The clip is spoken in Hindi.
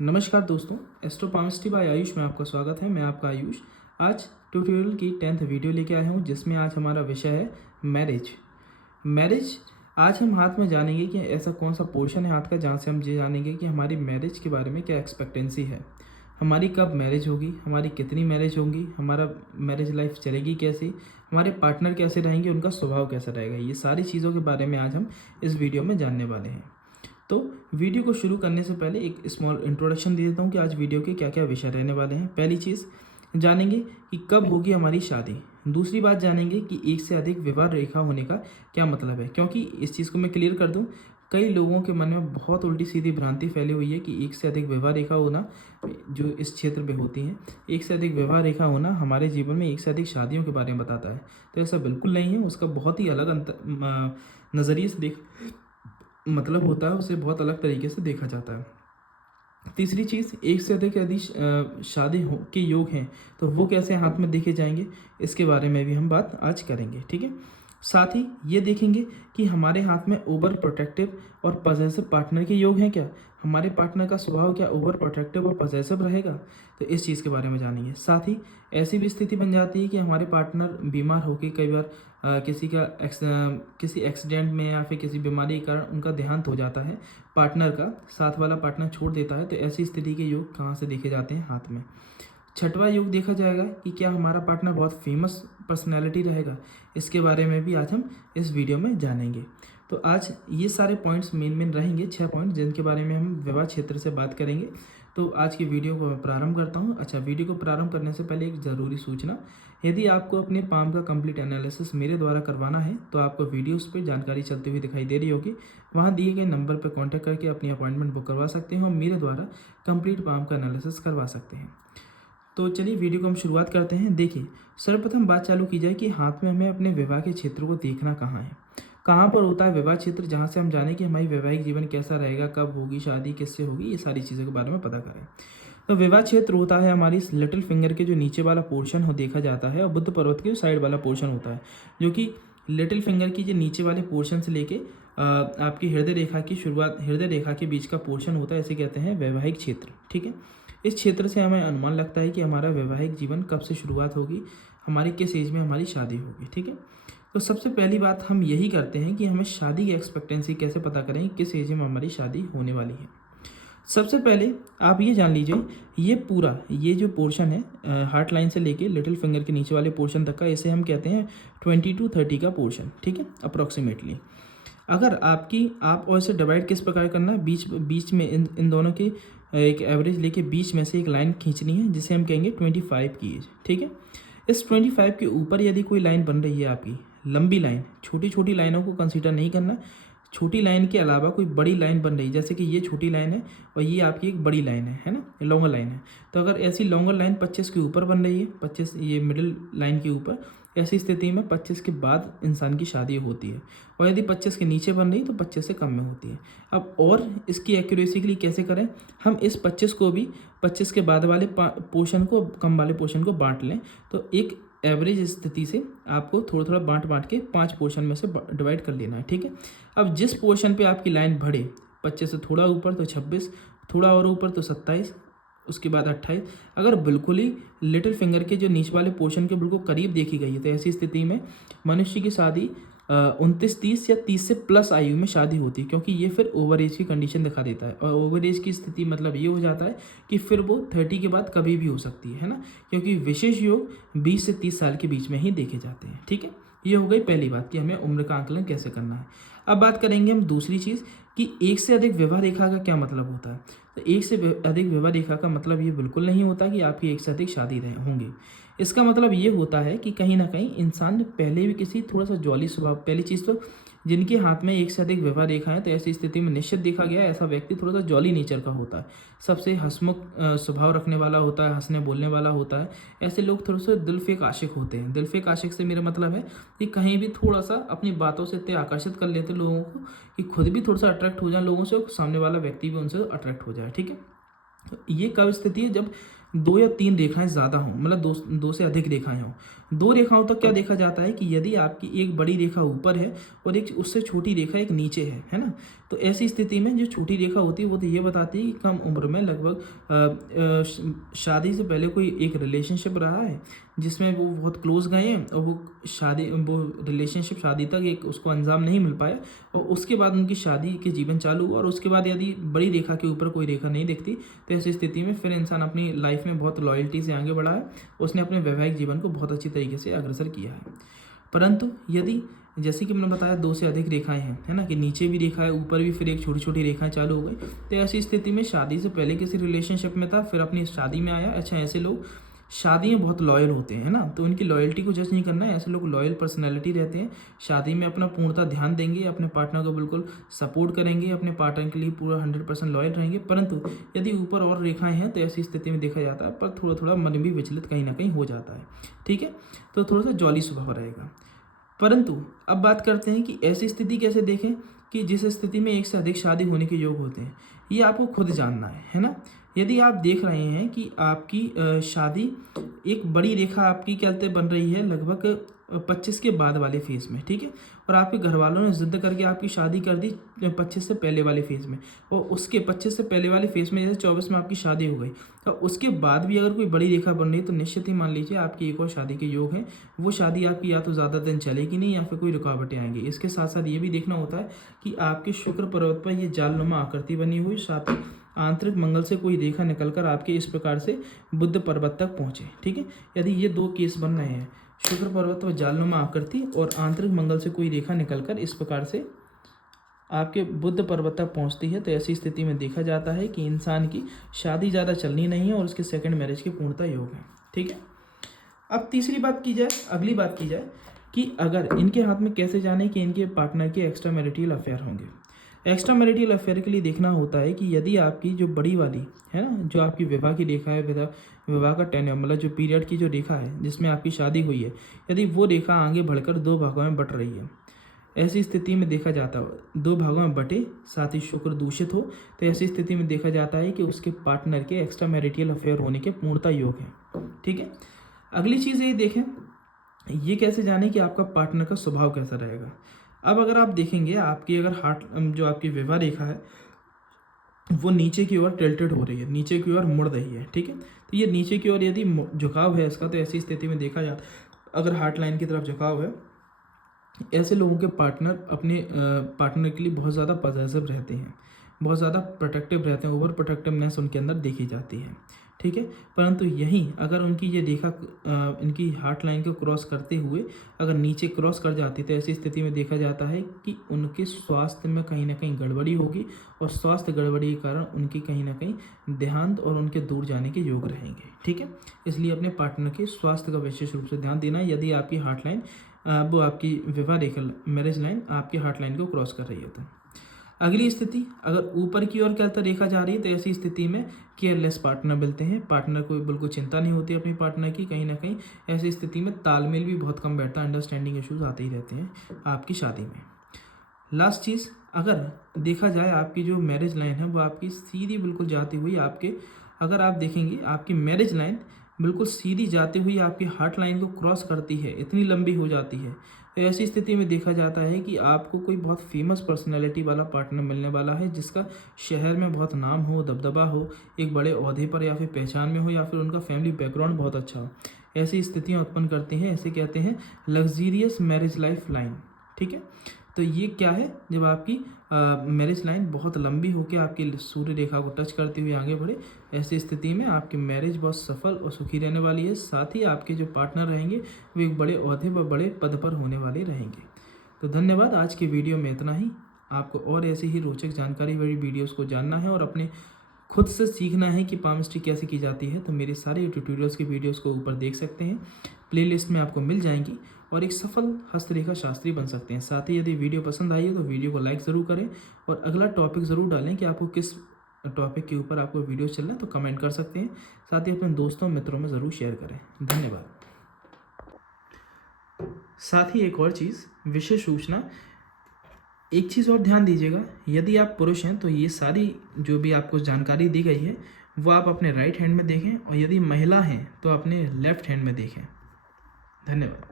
नमस्कार दोस्तों, एस्ट्रोपामिस्ट्री बाय आयुष में आपका स्वागत है। मैं आपका आयुष। आज ट्यूटोरियल की 10th वीडियो लेके आया हूँ, जिसमें आज हमारा विषय है मैरिज। आज हम हाथ में जानेंगे कि ऐसा कौन सा पोर्शन है हाथ का जहाँ से हम ये जानेंगे कि हमारी मैरिज के बारे में क्या एक्सपेक्टेंसी है, हमारी कब मैरिज होगी, हमारी कितनी मैरिज होंगी, हमारा मैरिज लाइफ चलेगी कैसे, हमारे पार्टनर कैसे रहेंगे, उनका स्वभाव कैसा रहेगा। ये सारी चीज़ों के बारे में आज हम इस वीडियो में जानने वाले हैं। तो वीडियो को शुरू करने से पहले एक स्मॉल इंट्रोडक्शन दे देता हूँ कि आज वीडियो के क्या क्या विषय रहने वाले हैं। पहली चीज़ जानेंगे कि कब होगी हमारी शादी। दूसरी बात जानेंगे कि एक से अधिक विवाह रेखा होने का क्या मतलब है, क्योंकि इस चीज़ को मैं क्लियर कर दूँ, कई लोगों के मन में बहुत उल्टी सीधी भ्रांति फैली हुई है कि एक से अधिक विवाह रेखा होना जो इस क्षेत्र में होती हैं, एक से अधिक विवाह रेखा होना हमारे जीवन में एक से अधिक शादियों के बारे में बताता है। तो ऐसा बिल्कुल नहीं है। उसका बहुत ही अलग नज़रिए से मतलब होता है, उसे बहुत अलग तरीके से देखा जाता है। तीसरी चीज़, एक से अधिक यदि शादी हो के योग हैं तो वो कैसे हाथ में देखे जाएंगे, इसके बारे में भी हम बात आज करेंगे। ठीक है। साथ ही ये देखेंगे कि हमारे हाथ में ओवर प्रोटेक्टिव और पजेसिव पार्टनर के योग हैं क्या, हमारे पार्टनर का स्वभाव क्या ओवर प्रोटेक्टिव और पजेसिव रहेगा, तो इस चीज़ के बारे में जानेंगे। साथ ही ऐसी भी स्थिति बन जाती है कि हमारे पार्टनर बीमार होकर कई बार किसी एक्सीडेंट में या फिर किसी बीमारी के कारण उनका देहांत हो जाता है, पार्टनर का साथ वाला पार्टनर छोड़ देता है, तो ऐसी स्थिति के योग कहाँ से देखे जाते हैं, हाथ में। छठवां योग देखा जाएगा कि क्या हमारा पार्टनर बहुत फेमस पर्सनैलिटी रहेगा, इसके बारे में भी आज हम इस वीडियो में जानेंगे। तो आज ये सारे पॉइंट्स मेन रहेंगे, 6 पॉइंट जिनके बारे में हम विवाह क्षेत्र से बात करेंगे। तो आज की वीडियो को मैं प्रारंभ करता हूँ। अच्छा, वीडियो को प्रारंभ करने से पहले एक ज़रूरी सूचना, यदि आपको अपने पाम का कंप्लीट एनालिसिस मेरे द्वारा करवाना है तो आपको वीडियोस पे जानकारी चलती हुई दिखाई दे रही होगी, वहाँ दिए गए नंबर पर कॉन्टैक्ट करके अपनी अपॉइंटमेंट बुक करवा सकते हैं और मेरे द्वारा कंप्लीट पाम का एनालिसिस करवा सकते हैं। तो चलिए वीडियो को हम शुरुआत करते हैं। देखिए, सर्वप्रथम बात चालू की जाए कि हाथ में हमें अपने विवाह के क्षेत्र को देखना कहाँ है, कहाँ पर होता है विवाह क्षेत्र, जहाँ से हम जाने कि हमारी वैवाहिक जीवन कैसा रहेगा, कब होगी शादी, किससे होगी, ये सारी चीज़ों के बारे में पता करें। तो विवाह क्षेत्र होता है हमारी लिटिल फिंगर के जो नीचे वाला पोर्शन हो देखा जाता है, और बुद्ध पर्वत के जो साइड वाला पोर्शन होता है, जो कि लिटिल फिंगर की जो नीचे वाले पोर्शन से लेके आपकी हृदय रेखा की शुरुआत, हृदय रेखा के बीच का पोर्शन होता है, इसे कहते हैं वैवाहिक क्षेत्र। ठीक है। इस क्षेत्र से हमें अनुमान लगता है कि हमारा वैवाहिक जीवन कब से शुरुआत होगी, हमारी किस एज में हमारी शादी होगी। ठीक है। तो सबसे पहली बात हम यही करते हैं कि हमें शादी की एक्सपेक्टेंसी कैसे पता करें, किस एज में हमारी शादी होने वाली है। सबसे पहले आप ये जान लीजिए, ये जो पोर्शन है हार्ट लाइन से लेके लिटिल फिंगर के नीचे वाले पोर्शन तक का, इसे हम कहते हैं 20 to 30 का पोर्शन। ठीक है, अप्रॉक्सीमेटली। अगर आप और इसे डिवाइड किस प्रकार करना है, बीच में इन दोनों की एक एवरेज लेके बीच में से एक लाइन खींचनी है, जिसे हम कहेंगे 25 की एज। ठीक है। इस 25 के ऊपर यदि कोई लाइन बन रही है आपकी, लंबी लाइन, छोटी छोटी लाइनों को कंसीडर नहीं करना, छोटी लाइन के अलावा कोई बड़ी लाइन बन रही है, जैसे कि ये छोटी लाइन है और ये आपकी एक बड़ी लाइन है ना, लॉन्गर लाइन है। तो अगर ऐसी लॉन्गर लाइन 25 के ऊपर बन रही है, 25 ये मिडिल लाइन के ऊपर, ऐसी स्थिति में 25 के बाद इंसान की शादी होती है, और यदि 25 के नीचे बन रही तो 25 से कम में होती है। अब और इसकी एक्यूरेसी के लिए कैसे करें, हम इस 25 को भी 25 के बाद वाले पोर्शन को, कम वाले पोर्शन को बांट लें, तो एक एवरेज स्थिति से आपको थोड़ा थोड़ा बांट के 5 पोर्शन में से डिवाइड कर लेना है। ठीक है। अब जिस पोर्शन पे आपकी लाइन बढ़े, 25 से थोड़ा ऊपर तो 26, थोड़ा और ऊपर तो 27, उसके बाद 28, अगर बिल्कुल ही लिटिल फिंगर के जो नीचे वाले पोर्शन के बिल्कुल करीब देखी गई है, तो ऐसी स्थिति में मनुष्य की शादी 29-30 या 30 से प्लस आयु में शादी होती है, क्योंकि ये फिर ओवर एज की कंडीशन दिखा देता है। और ओवर एज की स्थिति मतलब ये हो जाता है कि फिर वो 30 के बाद कभी भी हो सकती है ना, क्योंकि विशेष योग 20 से 30 साल के बीच में ही देखे जाते हैं। ठीक है। ये हो गई पहली बात कि हमें उम्र का आंकलन कैसे करना है। अब बात करेंगे हम दूसरी चीज़ कि एक से अधिक विवाह रेखा का क्या मतलब होता है। तो एक से अधिक विवाह रेखा का मतलब ये बिल्कुल नहीं होता कि आपकी एक से अधिक शादी होंगी। इसका मतलब ये होता है कि कहीं ना कहीं इंसान ने पहले भी किसी थोड़ा सा जॉली स्वभाव, पहली चीज़ तो जिनके हाथ में एक से अधिक विवाह रेखा है, तो ऐसी स्थिति में निश्चित देखा गया ऐसा व्यक्ति थोड़ा सा जॉली नेचर का होता है, सबसे हंसमुख स्वभाव रखने वाला होता है, हंसने बोलने वाला होता है। ऐसे लोग थोड़े से दिलफेक आशिक होते हैं। दिलफेक आशिक से मेरा मतलब है कि कहीं भी थोड़ा सा अपनी बातों से इतने आकर्षित कर लेते लोगों को कि खुद भी थोड़ा सा अट्रैक्ट हो जाए लोगों से, और सामने वाला व्यक्ति भी उनसे अट्रैक्ट हो जाए। ठीक है। तो ये कब स्थिति है, जब 2 या 3 रेखाएं ज़्यादा हों, मतलब दो से अधिक रेखाएं हों। 2 रेखाओं तक क्या देखा जाता है कि यदि आपकी एक बड़ी रेखा ऊपर है और एक उससे छोटी रेखा एक नीचे है ना, तो ऐसी स्थिति में जो छोटी रेखा होती है वो तो ये बताती है कि कम उम्र में लगभग शादी से पहले कोई एक रिलेशनशिप रहा है जिसमें वो बहुत क्लोज गए हैं और वो रिलेशनशिप शादी तक एक उसको अंजाम नहीं मिल पाया और उसके बाद उनकी शादी के जीवन चालू हुआ और उसके बाद यदि बड़ी रेखा के ऊपर कोई रेखा नहीं दिखती तो ऐसी स्थिति में फिर इंसान अपनी लाइफ में बहुत लॉयल्टी से आगे बढ़ा है, उसने अपने वैवाहिक जीवन को बहुत अच्छी तरीके से अग्रसर किया है। परंतु यदि जैसे कि मैंने बताया 2 से अधिक रेखाएं हैं, है ना, कि नीचे भी रेखा है ऊपर भी फिर एक छोटी छोटी रेखाएं चालू हो गई, तो ऐसी स्थिति में शादी से पहले किसी रिलेशनशिप में था फिर अपनी शादी में आया। अच्छा, ऐसे लोग शादी में बहुत लॉयल होते हैं, है ना, तो उनकी लॉयल्टी को जज नहीं करना है। ऐसे लोग लॉयल पर्सनैलिटी रहते हैं, शादी में अपना पूर्णतः ध्यान देंगे, अपने पार्टनर को बिल्कुल सपोर्ट करेंगे, अपने पार्टनर के लिए पूरा 100% लॉयल रहेंगे। परंतु यदि ऊपर और रेखाएं हैं तो ऐसी स्थिति में देखा जाता है पर थोड़ा थोड़ा मन भी विचलित कहीं ना कहीं हो जाता है। ठीक है, तो थोड़ा सा जॉली स्वभाव रहेगा। परंतु अब बात करते हैं कि ऐसी स्थिति कैसे देखें कि जिस स्थिति में एक से अधिक शादी होने के योग होते हैं, ये आपको खुद जानना है ना। यदि आप देख रहे हैं कि आपकी शादी एक बड़ी रेखा आपकी क्या बन रही है लगभग 25 के बाद वाले फेज में, ठीक है, और आपके घर वालों ने जिद्द करके आपकी शादी कर दी 25 से पहले वाले फेज में, और उसके 25 से पहले वाले फेज में जैसे 24 में आपकी शादी हो गई, तो उसके बाद भी अगर कोई बड़ी रेखा बन रही है तो निश्चित ही मान लीजिए आपकी एक और शादी के योग हैं। वो शादी आपकी या तो ज़्यादा दिन चलेगी नहीं या फिर कोई रुकावटें आएंगी। इसके साथ साथ ये भी देखना होता है कि आपके शुक्र पर्वत पर ये जालनुमा आकृति बनी हुई, साथ ही आंतरिक मंगल से कोई रेखा निकलकर आपके इस प्रकार से बुध पर्वत तक पहुंचे। ठीक है, यदि ये 2 केस बन रहे हैं, शुक्र पर्वत व जालनुमा आकृति और आंतरिक मंगल से कोई रेखा निकलकर इस प्रकार से आपके बुध पर्वत तक पहुंचती है, तो ऐसी स्थिति में देखा जाता है कि इंसान की शादी ज़्यादा चलनी नहीं है और उसके सेकंड मैरिज के पूर्णता योग है। ठीक है, अब तीसरी बात की जाए, अगली बात की जाए कि अगर इनके हाथ में कैसे जाने कि इनके पार्टनर के एक्स्ट्रा मैरिटल अफेयर होंगे। एक्स्ट्रा मैरिटल अफेयर के लिए देखना होता है कि यदि आपकी जो बड़ी वाली है ना, जो आपकी विवाह की रेखा है, विवाह का टेन्योर मतलब जो पीरियड की जो रेखा है जिसमें आपकी शादी हुई है, यदि वो रेखा आगे बढ़कर 2 भागों में बट रही है, ऐसी स्थिति में देखा जाता है 2 भागों में बटे साथ ही शुक्र दूषित हो, तो ऐसी स्थिति में देखा जाता है कि उसके पार्टनर के एक्स्ट्रा मैरिटल अफेयर होने के पूर्णता योग है। ठीक है, अगली चीज़ ये देखें, ये कैसे जाने कि आपका पार्टनर का स्वभाव कैसा रहेगा। अब अगर आप देखेंगे आपकी अगर हार्ट जो आपकी विवाह रेखा है वो नीचे की ओर टिल्टेड हो रही है, नीचे की ओर मुड़ रही है, ठीक है, तो ये नीचे की ओर यदि झुकाव है इसका, तो ऐसी स्थिति में देखा जाता है अगर हार्ट लाइन की तरफ झुकाव है, ऐसे लोगों के पार्टनर अपने पार्टनर के लिए बहुत ज़्यादा पॉजिटिव रहते हैं, बहुत ज़्यादा प्रोटेक्टिव रहते हैं, ओवर प्रोटेक्टिवनेस उनके अंदर देखी जाती है। ठीक है, परंतु यहीं अगर उनकी ये रेखा इनकी हार्ट लाइन को क्रॉस करते हुए अगर नीचे क्रॉस कर जाती तो ऐसी स्थिति में देखा जाता है कि उनके स्वास्थ्य में कहीं ना कहीं गड़बड़ी होगी और स्वास्थ्य गड़बड़ी के कारण उनकी कहीं ना कहीं देहांत और उनके दूर जाने के योग रहेंगे। ठीक है, इसलिए अपने पार्टनर के स्वास्थ्य का विशेष रूप से ध्यान देना यदि आपकी हार्ट लाइन वो आपकी विवाह रेखा मैरिज लाइन आपकी हार्ट लाइन को क्रॉस कर रही है। तो अगली स्थिति, अगर ऊपर की ओर क्या रेखा जा रही है तो ऐसी स्थिति में केयरलेस पार्टनर मिलते हैं, पार्टनर को बिल्कुल चिंता नहीं होती अपनी पार्टनर की, कहीं ना कहीं ऐसी स्थिति में तालमेल भी बहुत कम बैठता है, अंडरस्टैंडिंग इश्यूज आते ही रहते हैं आपकी शादी में। लास्ट चीज़, अगर देखा जाए आपकी जो मैरिज लाइन है वो आपकी सीधी बिल्कुल जाती हुई आपके, अगर आप देखेंगे आपकी मैरिज लाइन बिल्कुल सीधी जाती हुई आपकी हार्ट लाइन को क्रॉस करती है, इतनी लंबी हो जाती है, तो ऐसी स्थिति में देखा जाता है कि आपको कोई बहुत फेमस पर्सनैलिटी वाला पार्टनर मिलने वाला है जिसका शहर में बहुत नाम हो, दबदबा हो, एक बड़े ओहदे पर या फिर पहचान में हो, या फिर उनका फैमिली बैकग्राउंड बहुत अच्छा हो। ऐसी स्थितियाँ उत्पन्न करती हैं, ऐसे कहते हैं लग्जीरियस मैरिज लाइफ लाइन। ठीक है, तो ये क्या है, जब आपकी मैरिज लाइन बहुत लंबी होकर आपकी सूर्य रेखा को टच करते हुए आगे बढ़े, ऐसी स्थिति में आपकी मैरिज बहुत सफल और सुखी रहने वाली है, साथ ही आपके जो पार्टनर रहेंगे वो एक बड़े ओहदे पर बड़े पद पर होने वाले रहेंगे। तो धन्यवाद, आज की वीडियो में इतना ही। आपको और ऐसी ही रोचक जानकारी वाली वीडियोज़ को जानना है और अपने खुद से सीखना है कि पामिस्ट्री कैसे की जाती है, तो मेरे सारे ट्यूटोरियल्स की वीडियोस को ऊपर देख सकते हैं, प्लेलिस्ट में आपको मिल जाएंगी और एक सफल हस्तरेखा शास्त्री बन सकते हैं। साथ ही यदि वीडियो पसंद आई है तो वीडियो को लाइक ज़रूर करें और अगला टॉपिक ज़रूर डालें कि आपको किस टॉपिक के ऊपर आपको वीडियो चलना है, तो कमेंट कर सकते हैं। साथ ही अपने दोस्तों मित्रों में ज़रूर शेयर करें। धन्यवाद। साथ ही एक और चीज़, विशेष सूचना, एक चीज़ और ध्यान दीजिएगा, यदि आप पुरुष हैं तो ये सारी जो भी आपको जानकारी दी गई है वो आप अपने राइट हैंड में देखें, और यदि महिला हैं तो अपने लेफ्ट हैंड में देखें। धन्यवाद।